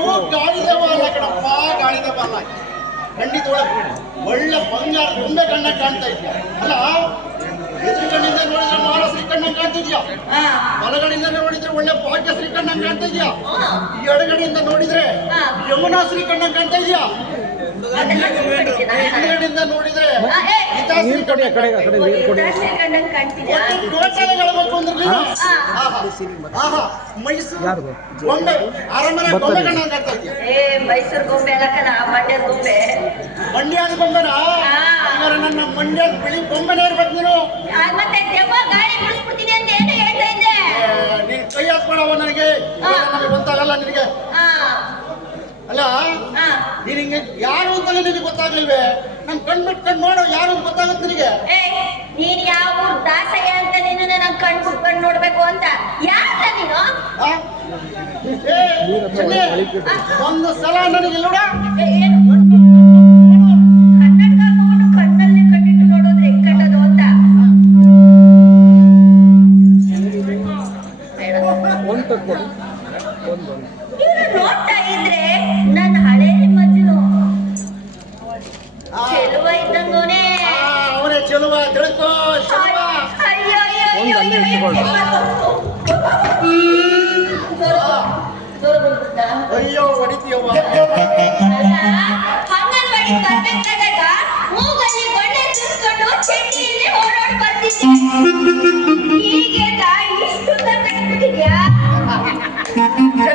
ಇವರು ಗಾಳಿದ ಬಾಲ ಕಣಪ್ಪ, ಗಾಳಿದ ಬಾಲ ಖಂಡಿತ ಒಳ್ಳೆ ಬಂಗಾರ ಗೊಂಬೆ ಕಣ್ಣ ಕಾಣ್ತಾ ಇದ್ಯಾ ಅಲ್ಲ. ಎದುರುಗಡೆಯಿಂದ ನೋಡಿದ್ರೆ ಮಹಾರಾಷ್ಟ್ರೀ ಕಣ್ಣ ಕಾಣ್ತಿದ್ಯಾ, ಬಲಗಡೆಯಿಂದ ನೋಡಿದ್ರೆ ಒಳ್ಳೆ ಭಾಗ್ಯಶ್ರೀ ಕಣ್ಣ ಕಾಣ್ತಾ ಇದ್ಯಾ, ಎಡಗಡೆಯಿಂದ ನೋಡಿದ್ರೆ ಯಮುನಾಶ್ರೀ ಕಣ್ಣ ಕಾಣ್ತಾ ಇದ್ಯಾ, ಹಿಂದ್ಗಡೆಯಿಂದ ನೋಡಿದ್ರೆ ಹೇಳ್ಬೇಕು ಅಂದ್ರೆ ಮೈಸೂರು ಗೊಂಬೆ ಅರಮನೆ ಗೊಂಬೆ ಕಣ್ಣ ಕಾಣ್ತಾ ಇದ್ಯಾ. ಮೈಸೂರು ಗೊಂಬೆ ಅಲ್ಲ ಕಣ, ಮಂಡ್ಯದ ಗೊಂಬೆ. ಮಂಡ್ಯದ ಗೊಂಬೆನಾ? ಹಂಗಾರೆ ನನ್ನ ಮಂಡ್ಯದ ಬಿಳಿ ಗೊಂಬೆನೇ ಇರ್ಬೇಕು ನೀನು. ಮತ್ತೆ ದೆವ್ವ ಗಾಳಿ ಬಿಡಿಸ್ಬಿಡ್ತೀನಿ ಅಂತ ಏನು ಹೇಳ್ತಾ ಇದ್ದೆ? ನೀನ್ ಕೈ ಹಾಕ್ಬೇಡವ ನನಗೆ, ನನಗೆ ಗೊತ್ತಾಗಲ್ಲ ನಿನಗೆ. ಅಲ್ಲ ನೀನ್ ಹಿಂಗೆ ಯಾರು ಅಂತ ನಿನಗೆ ಗೊತ್ತಾಗ್ಲಿಲ್ವೇ? ನನ್ ಕಣ್ಬಿಟ್ಟು ಕಣ್ ನೋಡು, ಯಾರು ಅಂತ ಗೊತ್ತಾಗುತ್ತೆ ನಿನಗೆ. ನೀನ್ ಯಾವ ಊರ್ ದಾಸಯ್ಯ ಅಂತ ನೀನು ನನ್ ಕಣ್ ನೋಡ್ಬೇಕು ಅಂತ ಯಾಕ ನೀನು? ಒಂದು ಸಲ ನನಗೆ ನೋಡ ಕನ್ನಡ ಹಾಕೊಂಡು ಕಣ್ಣಲ್ಲಿ ಕಣ್ಣಿಟ್ಟು ನೋಡೋದ್ರೆ ಹೆಂಗ್ ಕಟ್ಟೋದು ಅಂತ. ಇವ್ರು ನೋಡ್ತಾ ಇದ್ರೆ ನನ್ನ ಹಳೆ ಮಜ್ಜು ಚೆಲುವ ಇದ್ದಂಗೋನೆ. ಅವನೇ ಚೆಲುವ ತಿಳ್ಕೋ. ಅಯ್ಯೋ ಹೊಡಿತೀಯವ್ವ. ಅಂಗನವಾಡಿ ಬರ್ಬೇಕಾದಾಗ ಮೂಗಲ್ಲಿ ಗೊಣ್ಣೆ ತುಂಬಿಕೊಂಡು ಚಡ್ಡಿಯಲ್ಲಿ ಓಡಾಡಿ ಬರ್ತಿದ್ದೆ. ಹೀಗೆ ಇಷ್ಟು ಕಟ್ಬಿಟ್ಟಿದ್ಯಾ?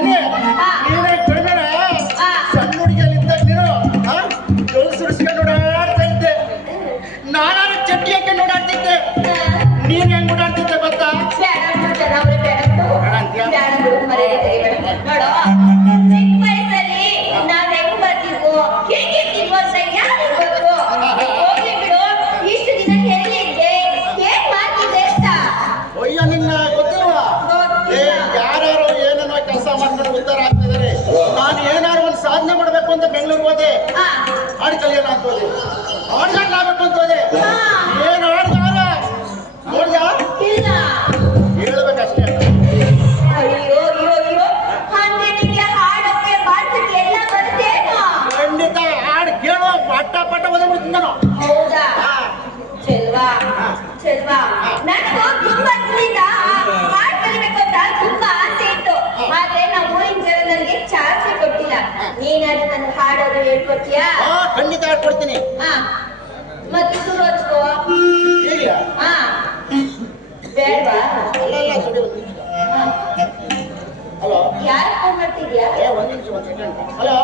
ನೀನೇ ಕಡಿಮೆ ಸಣ್ಣ ಹುಡುಗಿಯಲ್ಲಿದ್ದಾಗ ನೀನು ಜೋಲ್ ಸುರಿಸ್ಕೊಂಡು ಓಡಾಡ್ತಾ ಇದ್ದೆ, ನಾನಾರು ಚಡ್ಡಿ ಹಾಕೊಂಡು ಓಡಾಡ್ತಿದ್ದೆ. ನೀನ್ ಹೆಂಗ್ ಓಡಾಡ್ತಿದ್ದೆ ಗೊತ್ತಾ? ಚಿಕ್ಕ ವಯಸ್ಸಲ್ಲಿ ನಾವ್ ಹೆಂಗ್ ಬರ್ತಿದ್ವು, ಹೇಗಿರ್ತಿದ್ವು ಅಂತ ಯಾರಿಗ್ ಗೊತ್ತು? ಹೋಗ್ಲಿ ಬಿಡು, ಇಷ್ಟು ದಿನ ಎಲ್ಲಿದ್ದೆ, ಏನ್ ಮಾಡ್ತಿದ್ದೆ ಅಂತ. ಅಯ್ಯೋ ನಿನ್ನ ಗೊತ್ತಿಲ್ವಾ? ಯಾರು ಏನೇನೋ ಕೆಲಸ ಮಾಡ್ಕೊಂಡು ಉದ್ಧಾರ ಆಗ್ತಿದ್ದಾರೆ. ನಾನು ಏನಾರು ಒಂದು ಸಾಧನೆ ಮಾಡ್ಬೇಕು ಅಂತ ಬೆಂಗಳೂರು ಹೋದೆ, ಹಾಡು ಕಲಿಯೋಣ ಅಂತ ಹೋದೆ, ಹಾಡ್ಗಂಡ್ ಆಗ್ಬೇಕು ಅಂತ ಹೋದೆ. ಏನ್ ಹಾಡ್ಗಾರ ನೋಡ್ದ? ಇಲ್ಲ ಹೇಳ್ಬೇಕಷ್ಟೇ. ಅಯ್ಯೋ ಹಂಗೆ ನಿಮ್ಗೆ ಹಾಡೋಕೆ ಬಾಳ್ಸಕ್ಕೆ ಎಲ್ಲ ಬರ್ತೇನೋ? ಖಂಡಿತ ಹಾಡು ಕೇಳೋ ಪಟ್ಟ ಓದ್ಬಿಡ್ತೀನಿ ನಾನು. ಹೌದಾ? ಚೆಲ್ವಾ ನನಗೂ ತುಂಬಾ ದಿನದಿಂದ ಹಾಡು ಕಲಿಬೇಕು ಅಂತ ತುಂಬಾ ಆಸೆ ಇತ್ತು. ಆದ್ರೆ ನಾವು ಊರಿನ ಜನ ನನಗೆ ಚಾನ್ಸೇ ಕೊಟ್ಟಿಲ್ಲ. ನೀನಾದ್ರೂ ನನಗೆ ಹಾಡೋದು ಹೇಳ್ಕೊಡ್ತೀಯಾ? ಖಂಡಿತ ಹೇಳ್ಕೊಡ್ತೀನಿ. ಮತ್ತೆ ಶುರು ಹಚ್ಕೋ. ಬೇಡವಾ? ಹಲೋ, ಯಾರು ಫೋನ್ ಮಾಡ್ತಿದ್ಯಾ? ಒಂದ್ ನಿಮಿಷ. ಹಲೋ,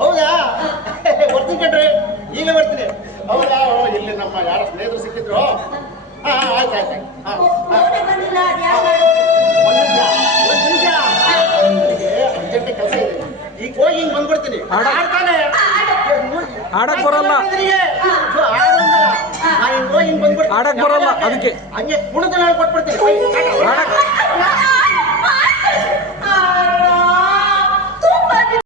ಹೌದಾ? ಬರ್ತೀನಿ ಕಣ್ರಿ, ಈಗಲೇ ಬರ್ತೀನಿ. ಹೌದಾ? ಇಲ್ಲಿ ನಮ್ಮ ಯಾರ ಸ್ನೇಹಿತರು ಸಿಕ್ಕಿದ್ರು. ಆಯ್ತು. ಬಂದಿಲ್ಲ. ಒಂದ್ ನಿಮಿಷ, ಅರ್ಜೆಂಟ್ ಕೆಲಸ ಇದೆ. ಈಗ ಹೋಗಿ ಹಿಂಗ್ ಬಂದ್ಬಿಡ್ತೀನಿ. ಆಡಕ್ ಬರಲ್ಲ, ಹಿಂಗ್ ಬಂದ್ಬಿಡ್ತೀನಿ. ಆಡಕ್ ಬರಲ್ಲ, ಅದಕ್ಕೆ ಹಂಗೆ ಕುಣದಲ್ಲಿ ಕೊಟ್ಬಿಡ್ತೀನಿ.